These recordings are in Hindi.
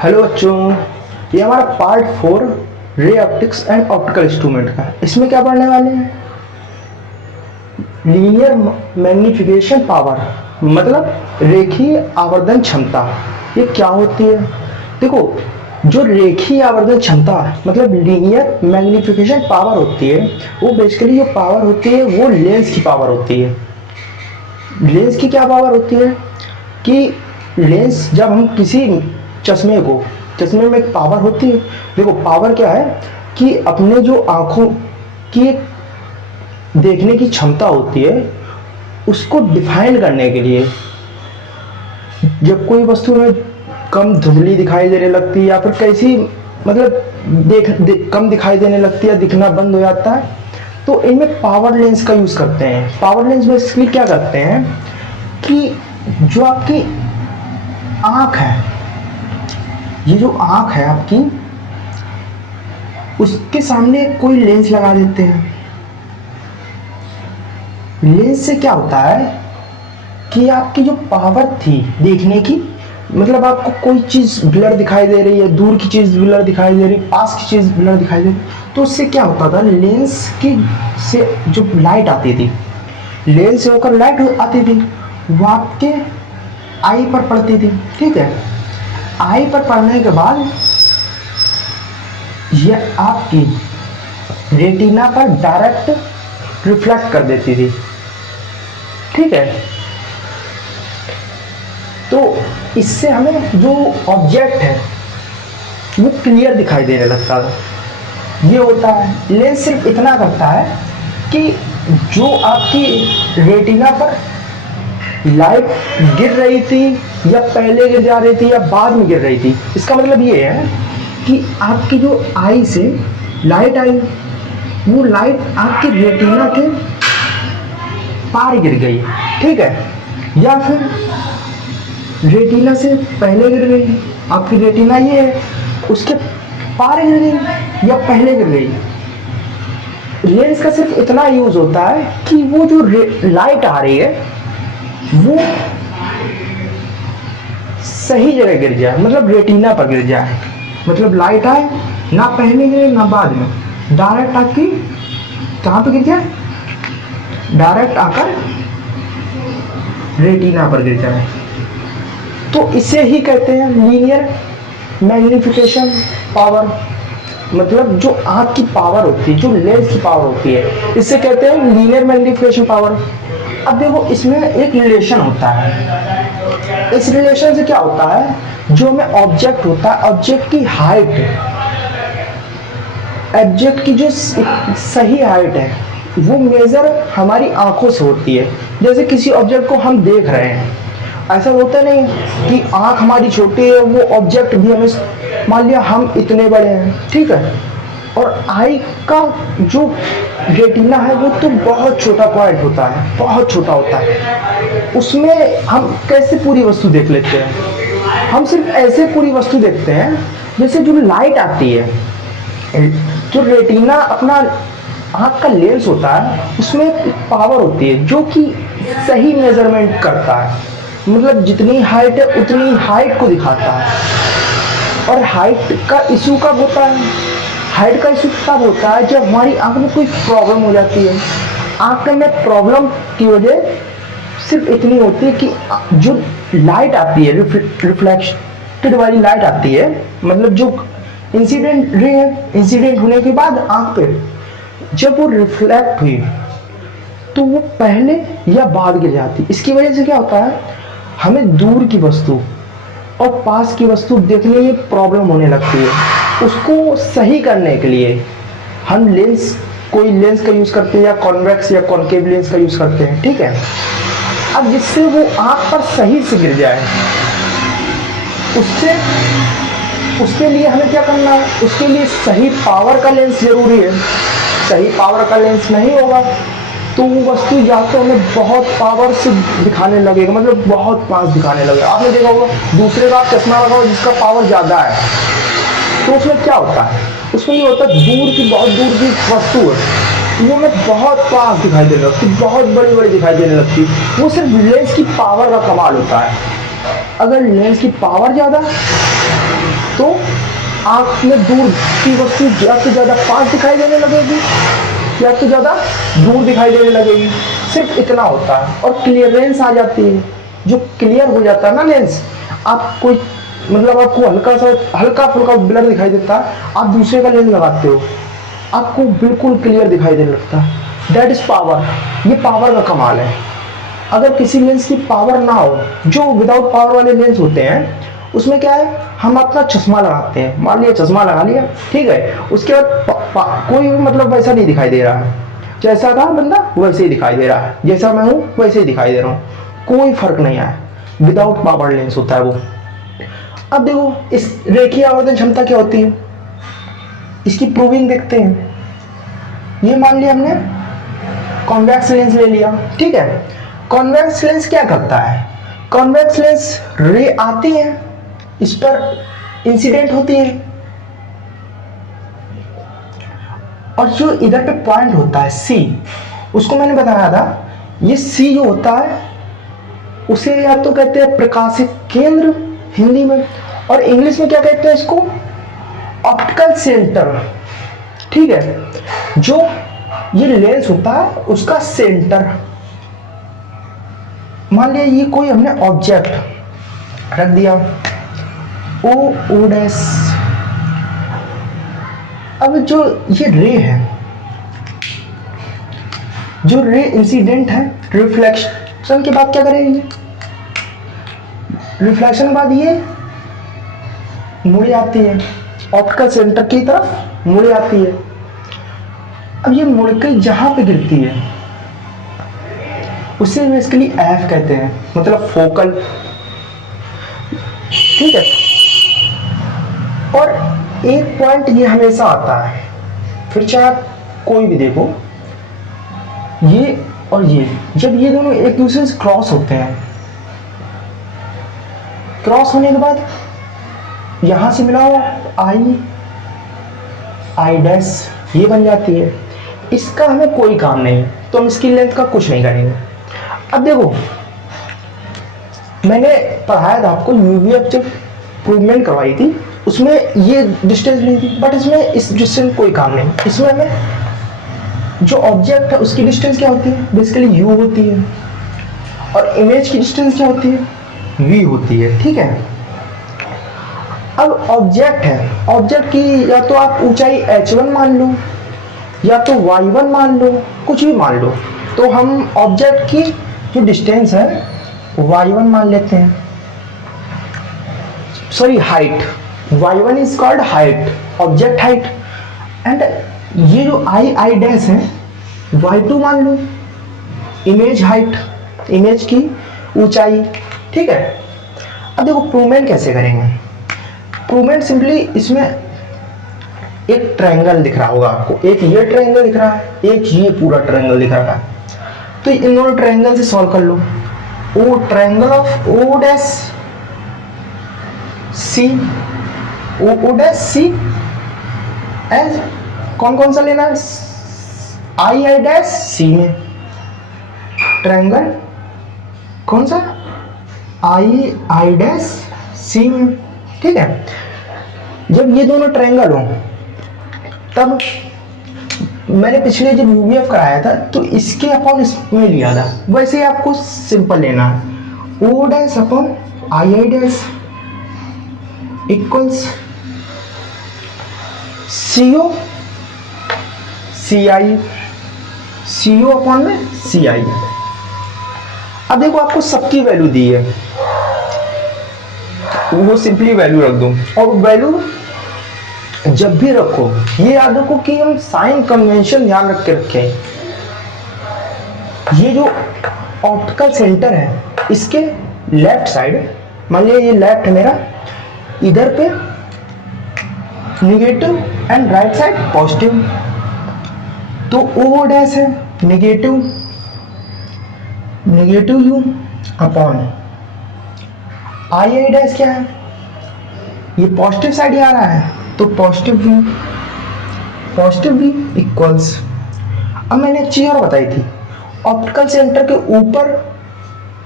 हेलो बच्चों, ये हमारा part 4 ray optics and optical instrument का। इसमें क्या पढ़ने वाले हैं? लीनियर मैग्निफिकेशन पावर, मतलब रेखीय आवर्धन क्षमता। ये क्या होती है? देखो, जो रेखीय आवर्धन क्षमता मतलब लीनियर मैग्निफिकेशन पावर होती है, वो बेसिकली जो पावर होती है वो लेंस की पावर होती है। लेंस की क्या पावर होती है कि लेंस जब हम किसी चश्मे में एक पावर होती है। देखो, पावर क्या है कि अपने जो आंखों की एक देखने की क्षमता होती है उसको डिफाइन करने के लिए, जब कोई वस्तु में कम धुंधली दिखाई देने लगती है या फिर कैसी मतलब कम दिखाई देने लगती है, दिखना बंद हो जाता है, तो इनमें पावर लेंस का यूज करते हैं। पावर लेंस बेसिकली क्या करते हैं कि जो आपकी आंख है, ये जो आंख है आपकी, उसके सामने कोई लेंस लगा देते हैं। लेंस से क्या होता है कि आपकी जो पावर थी देखने की, मतलब आपको कोई चीज ब्लर दिखाई दे रही है, दूर की चीज ब्लर दिखाई दे रही है, पास की चीज ब्लर दिखाई दे रही है, तो उससे क्या होता था, लेंस की से जो लाइट आती थी, लेंस से होकर लाइट आती थी, वो आपके आई पर पड़ती थी। ठीक है, आई पर पड़ने के बाद यह आपकी रेटिना पर डायरेक्ट रिफ्लेक्ट कर देती थी। ठीक है, तो इससे हमें जो ऑब्जेक्ट है वो क्लियर दिखाई देने लगता था। ये होता है, लेंस सिर्फ इतना करता है कि जो आपकी रेटिना पर लाइट गिर रही थी या पहले गिर जा रही थी या बाद में गिर रही थी, इसका मतलब ये है कि आपकी जो आई से लाइट आई, वो लाइट आपकी रेटिना के पार गिर गई। ठीक है, या फिर रेटिना से पहले गिर गई, आपकी रेटिना ये है उसके पार गिर गई या पहले गिर गई। लेंस का सिर्फ इतना यूज होता है कि वो जो लाइट आ रही है वो सही जगह गिर जाए, मतलब रेटिना पर गिर जाए, मतलब लाइट आए ना पहले गिरे ना बाद में, डायरेक्ट आपकी कहाँ पे गिर जाए, डायरेक्ट आकर रेटिना पर गिर जाए। तो इसे ही कहते हैं लीनियर मैग्निफिकेशन पावर, मतलब जो आंख की पावर होती है, जो लेंस की पावर होती है, इसे कहते हैं लीनियर मैग्निफिकेशन पावर। अब देखो, इसमें एक रिलेशन होता है। इस रिलेशन से क्या होता है, जो हमें ऑब्जेक्ट होता है, ऑब्जेक्ट की हाइट, ऑब्जेक्ट की जो सही हाइट है वो मेजर हमारी आंखों से होती है। जैसे किसी ऑब्जेक्ट को हम देख रहे हैं, ऐसा होता नहीं कि आंख हमारी छोटी है, वो ऑब्जेक्ट भी हमें, मान लिया हम इतने बड़े हैं, ठीक है, और आई का जो रेटिना है वो तो बहुत छोटा पॉइंट होता है, बहुत छोटा होता है। उसमें हम कैसे पूरी वस्तु देख लेते हैं? हम सिर्फ ऐसे पूरी वस्तु देखते हैं जैसे जो लाइट आती है, जो रेटिना अपना आँख का लेंस होता है, उसमें एक पावर होती है जो कि सही मेजरमेंट करता है, मतलब जितनी हाइट है उतनी हाइट को दिखाता है। और हाइट का इशू कब होता है? हाइट का इशू तब होता है जब हमारी आंख में कोई प्रॉब्लम हो जाती है। आंख में प्रॉब्लम की वजह सिर्फ इतनी होती है कि जो लाइट आती है, रिफ्लेक्टेड वाली लाइट आती है, मतलब जो इंसिडेंट रे है, इंसिडेंट होने के बाद आंख पे जब वो रिफ्लेक्ट हुई तो वो पहले या बाद गिर जाती। इसकी वजह से क्या होता है, हमें दूर की वस्तु और पास की वस्तु देखने में प्रॉब्लम होने लगती है। उसको सही करने के लिए हम कोई लेंस का यूज करते हैं, या कॉन्वेक्स या कॉनकेव लेंस का यूज करते हैं। ठीक है, अब जिससे वो आंख पर सही से गिर जाए, उसके लिए हमें क्या करना है, उसके लिए सही पावर का लेंस जरूरी है। सही पावर का लेंस नहीं होगा तो वो वस्तु या तो हमें बहुत पावर से दिखाने लगेगा, मतलब बहुत पास दिखाने लगेगा। आपने देखा होगा दूसरे का चश्मा लगाओ जिसका पावर ज़्यादा है, तो उसमें क्या होता है, उसमें ये होता है बहुत दूर की वस्तु है वो हमें बहुत पास दिखाई देने लगती, बहुत बड़ी बड़ी दिखाई देने लगती। वो सिर्फ लेंस की पावर का कमाल होता है। अगर लेंस की पावर ज़्यादा तो आँख में दूर की वस्तु या तो ज़्यादा पास दिखाई देने लगेगी या तो ज़्यादा दूर दिखाई देने लगेगी। सिर्फ इतना होता है और क्लियरेंस आ जाती है। जो क्लियर हो जाता है ना लेंस, आप कोई मतलब आपको हल्का फुल्का ब्लर दिखाई देता है, आप दूसरे का लेंस लगाते हो आपको बिल्कुल क्लियर दिखाई देने लगता है। That is power. ये पावर का कमाल है। अगर किसी लेंस की पावर ना हो, जो विदाउट पावर वाले लेंस होते हैं उसमें क्या है, हम अपना चश्मा लगाते हैं, मान लिया चश्मा लगा लिया, ठीक है, उसके बाद कोई मतलब वैसा नहीं दिखाई दे रहा है, जैसा था बंदा वैसे ही दिखाई दे रहा है, जैसा मैं हूँ वैसे ही दिखाई दे रहा हूँ, कोई फर्क नहीं आया। विदाउट पावर लेंस होता है वो। अब देखो इस रेखीय आवर्धन क्षमता क्या होती है, इसकी प्रूविंग देखते हैं। ये मान लिया हमने कॉन्वेक्स लेंस ले लिया, ठीक है। कॉन्वेक्स लेंस क्या करता है, कॉन्वेक्स लेंस रे आती है, इस पर इंसिडेंट होती है, और जो इधर पे पॉइंट होता है सी, उसको मैंने बताया था, ये सी जो होता है उसे या तो कहते हैं प्रकाशित केंद्र हिंदी में, और इंग्लिश में क्या कहते हैं इसको, ऑप्टिकल सेंटर, ठीक है। जो ये लेंस होता है उसका सेंटर, मान लिया ये कोई हमने ऑब्जेक्ट रख दिया ओ डैश, अब जो ये रे है, जो रे इंसिडेंट है, रिफ्लेक्शन के बाद क्या करेगी, रिफ्लेक्शन के बाद ये मुड़ आती है ऑप्टिकल सेंटर की तरफ, मुड़ आती है। अब ये मुड़ के जहां पे गिरती है उसे बेसिकली एफ कहते हैं, मतलब फोकल, ठीक है। और एक पॉइंट ये हमेशा आता है, फिर चाहे आप कोई भी देखो, ये और ये जब ये दोनों एक दूसरे से क्रॉस होते हैं, क्रॉस होने के बाद यहां से मिला हुआ आई डैश ये बन जाती है। इसका हमें कोई काम नहीं, तो हम इसकी लेंथ का कुछ नहीं करेंगे। अब देखो मैंने पढ़ाया था आपको, यूवीएफ जब प्रूवमेंट करवाई थी उसमें ये डिस्टेंस ली थी, बट इसमें इस डिस्टेंस कोई काम नहीं। इसमें हमें जो ऑब्जेक्ट है उसकी डिस्टेंस क्या होती है, बेसिकली यू होती है, और इमेज की डिस्टेंस क्या होती है, वी होती है, ठीक है। अब ऑब्जेक्ट है, ऑब्जेक्ट की या तो आप ऊंचाई h1 मान लो या तो y1 मान लो, कुछ भी मान लो, तो हम ऑब्जेक्ट की जो डिस्टेंस है y1 मान लेते हैं, sorry height, y1 is called height, object height, and ये जो आई डैश है y2 मान लो, इमेज हाइट, इमेज की ऊंचाई, ठीक है। अब देखो प्रूवमेंट कैसे करेंगे, प्रूवमेंट सिंपली इसमें एक ट्रायंगल दिख रहा होगा आपको, एक ये ट्रायंगल दिख रहा है, एक ये पूरा ट्रायंगल दिख रहा है, तो इन दोनों ट्रायंगल से सॉल्व कर लो। O triangle of O dash C, O dash C as कौन कौन सा लेना है, आई डैश सी में ट्रायंगल कौन सा, आई डैश सी में, ठीक है। जब ये दोनों ट्रायंगल हो तब मैंने पिछले जब यूवीएफ कराया था तो इसके अपॉन इसमें लिया था, वैसे ही आपको सिंपल लेना है, O dash upon I dash equals CO CO upon में सी आई। अब देखो आपको सबकी वैल्यू दी है, वो सिंपली वैल्यू रख दो, और वैल्यू जब भी रखो ये याद रखो कि हम साइन कन्वेंशन ध्यान रख के रखें। ये जो ऑप्टिकल सेंटर है इसके लेफ्ट साइड, मान लिया ये लेफ्ट है मेरा, इधर पे negative and right side positive, तो ओ डैश है negative you upon I dash क्या है, ये पॉजिटिव साइड ही आ रहा है, तो पॉजिटिव वी इक्वल्स। अब मैंने एक चीज और बताई थी, ऑप्टिकल सेंटर के ऊपर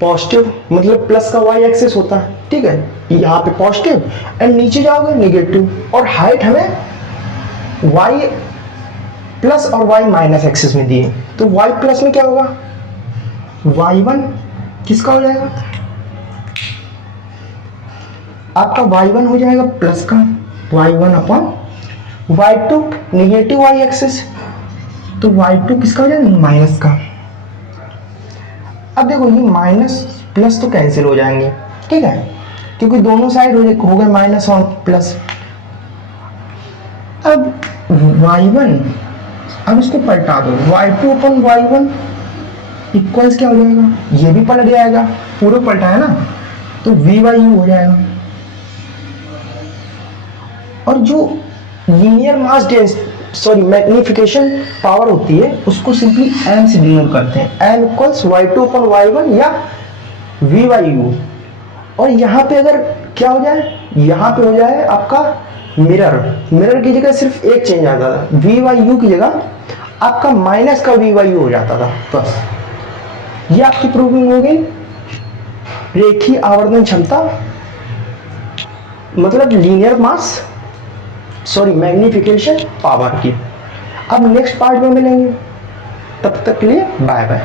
पॉजिटिव मतलब प्लस का वाई एक्सिस होता है, ठीक है, यहाँ पे पॉजिटिव एंड नीचे जाओगे नेगेटिव, और हाइट हमें वाई प्लस और वाई माइनस एक्सिस में दिए, तो वाई प्लस में क्या होगा, y1 किसका हो जाएगा, आपका y1 हो जाएगा प्लस का, y1 upon y2 negative Y axis, तो y2 किसका हो जाएगा, माइनस का। अब देखो ये माइनस प्लस तो कैंसिल हो जाएंगे, ठीक है, क्योंकि दोनों साइड हो गए माइनस और प्लस। अब y1, अब इसको पलटा दो, y2 अपॉन y1 इक्वल्स क्या हो जाएगा, ये भी पलट जाएगा, पूरा पलटा है ना, तो v/u हो जाएगा। और जो लीनियर मास मैग्निफिकेशन पावर होती है उसको सिंपली m से डिनोट करते हैं, m equals y2 upon y1 या v/u। और यहाँ पे अगर क्या हो जाए, यहाँ पे हो जाए आपका मिरर की जगह सिर्फ एक चेंज आता था, v/u की जगह आपका माइनस का v/u हो जाता था, बस ये आपकी प्रूविंग हो गई रेखीय आवर्धन क्षमता मतलब लीनियर मास मैग्निफिकेशन पावर की। अब नेक्स्ट पार्ट में मिलेंगे, तब तक के लिए बाय बाय।